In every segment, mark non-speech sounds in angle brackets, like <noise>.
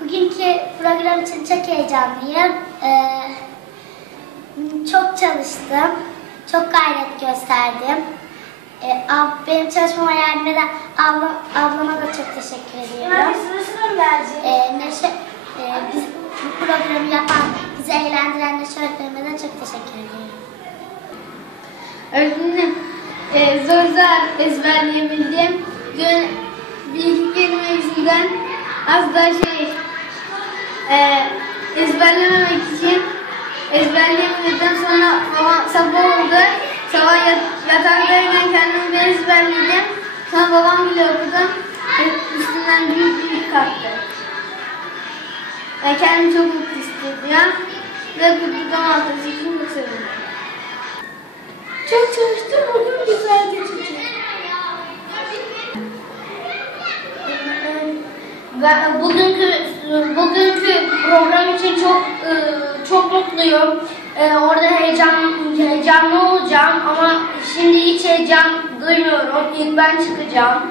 Bugünkü program için çok heyecanlıyım. Ee, çok çalıştım. Çok gayret gösterdim. Ee, ab- benim çalışmama yardım eden ablam, ablama da çok teşekkür ediyorum. sırasına mı gelecek? Ee, Neşe, e, biz, bu programı yapan, bizi eğlendiren Neşe öğretmenime de çok teşekkür ediyorum. Öğretmenim, e, zor zor ezberleyebildim. Dün bir iki kelime yüzünden az daha şey e, ezberlememek için ezberleyemedikten sonra babam sabah oldu. Sabah yat, yataktayken kendimi bir ezberledim. Sonra babam bile okudu. E, Üstünden büyük büyük kalktı. Ben kendimi çok mutlu hissediyorum. Ve bu zaman arkadaşı için çok sevindim. Çok çalıştım, bugün güzel geçecek. Bugünkü bugünkü program için çok e, çok mutluyum. E, Orada heyecan heyecanlı olacağım ama şimdi hiç heyecan duymuyorum. İlk ben çıkacağım.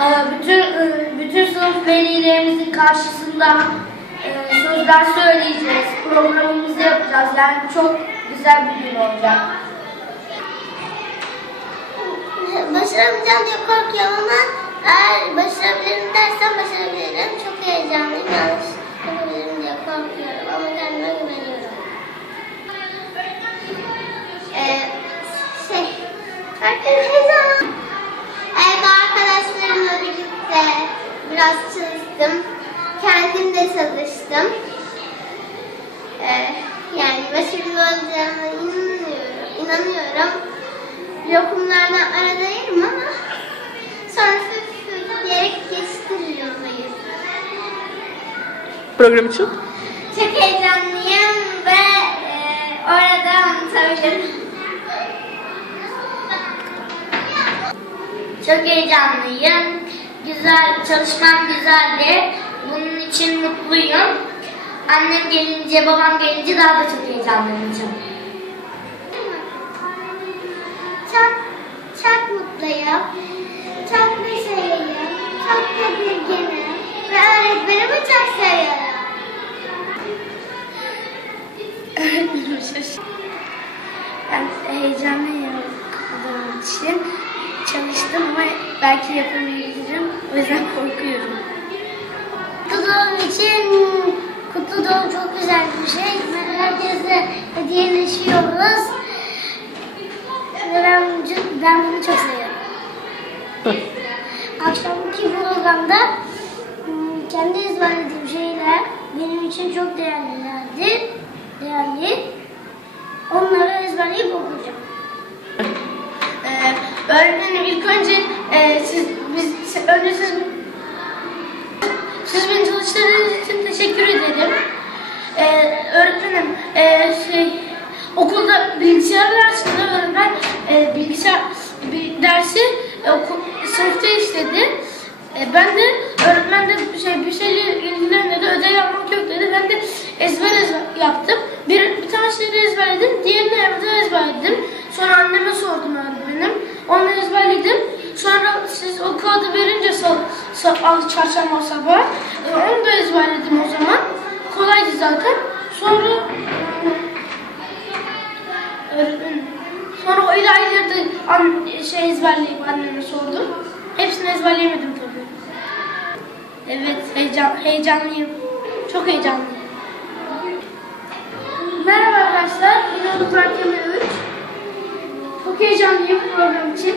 E, Bütün e, bütün sınıf velilerimizin karşısında e, sözler söyleyeceğiz. Programımızı yapacağız. Yani çok güzel bir gün olacak. Başaramayacağım diye korkuyorum ama eğer başarabilirim dersen başarabilirim. Çok heyecanlıyım. Yanlış yapabilirim diye korkuyorum ama kendime güveniyorum. Ee, şey, öğretmenim heyecanlı. Evde arkadaşlarımla birlikte biraz çalıştım. Kendim de çalıştım. Ee, yani başarılı olacağıma inanıyorum. inanıyorum. Lokumlardan arada yerim ama sonra diyerek geçtiririm hayır. Program için? Çok heyecanlıyım ve e, orada unutabilirim. Çok heyecanlıyım. Güzel, çalışmam güzeldi. Bunun için mutluyum. Annem gelince, babam gelince daha da çok heyecanlanacağım. Çok çok mutluyum. Çok neşeliyim. Çok tedirginim. Ve öğretmenimi çok seviyorum. Ben heyecanlıyım okuduğum için. Çalıştım ama belki yapamayabilirim. O yüzden korkuyorum. Kutlu için kutlu doğum çok güzel bir şey. Herkese hediyeleşiyoruz. Ben, ben bunu çok seviyorum. <laughs> Akşamki programda hmm, kendi ezberlediğim şeyler benim için çok değerlilerdi. Değerli. Onları ezberleyip okuyacağım. Ee, öğretmenim ilk önce e, siz, biz, önce siz, siz beni çalıştırdığınız için teşekkür ederim. Ee, öğretmenim e, şey, okulda bilgisayar dersinde öğretmen e, bilgisayar bir dersi e, okul, sınıfta işledi. E, ben de öğretmen de şey bir şeyle ilgilen dedi, ödev yapmak yok dedi. Ben de ezber ezber yaptım. Al- çarşamba sabah, e, onu da ezberledim o zaman. Kolaydı zaten. Sonra. Sonra o ilahileri de şey ezberleyip anneme sordum. Hepsini ezberleyemedim tabii. Evet, heyecan, heyecanlıyım. Çok heyecanlıyım. Merhaba arkadaşlar, ben Oğuz Berkem'e 3. Çok heyecanlıyım program için.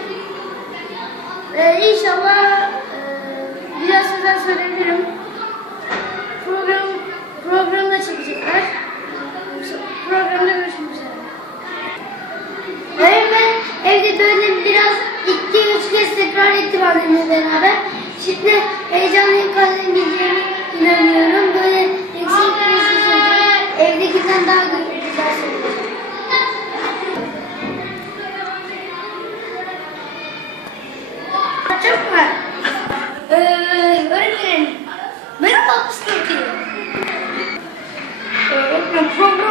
kez tekrar ettim annemle beraber. Şimdi heyecanlıyım kazanabileceğime inanıyorum. Böyle yüksek bir şey sözü evdekinden daha güzel söyleyeceğim. Çok mu? Ee, öğretmenim. Merhaba Mustafa. Öğretmen program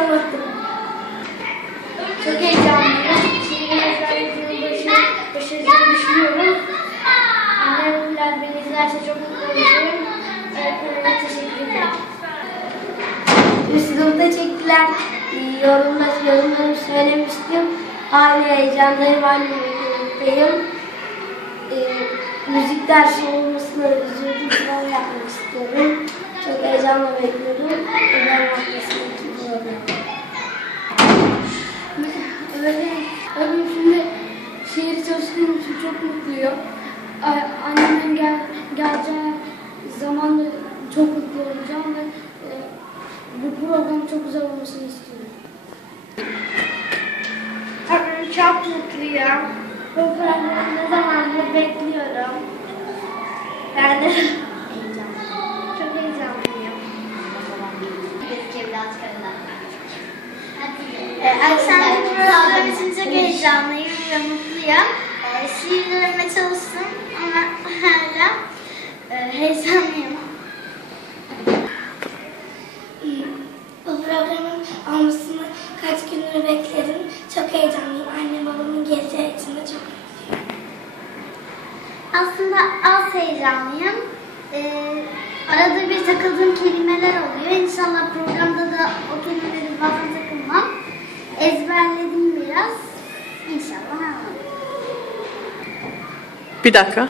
anlattım. Çok heyecanlıyım. Şimdi öğretmenin başı, başarısını düşünüyorum. Annemler beni izlerse çok mutlu olurum. Öğretmenime teşekkür ederim. Üstümde çektiler. Yorumlar, yorumlarımı söylemiştim. Aile heyecanlarım, annemle birlikteyim. Ee, müzik dersi olmasına üzüldüm. Ben yapmak istiyorum. Çok heyecanla bekliyorum. Ödem yapmasını Öyle şimdi şehir çalıştığım için çok mutluyum. A- Annemin gel, geleceği zaman çok mutlu olacağım ve e, bu program çok güzel olmasını istiyorum. Çok mutluyum. Bu programı ne zamandır bekliyorum. Ben de çok heyecanlıyım. Ee, Akşam program için çok heyecanlıyım ve mutluyum. Ee, şiirlerime çalıştım ama <laughs> hala e, heyecanlıyım. Bu programın olmasını kaç gündür bekledim. Çok heyecanlıyım. Annem babamın geleceği için de çok Aslında az heyecanlıyım. Ee, arada bir takıldığım kelimeler oluyor. İnşallah programda da o kelimeleri fazla takılmam. Ezberledim biraz. İnşallah. Bir dakika.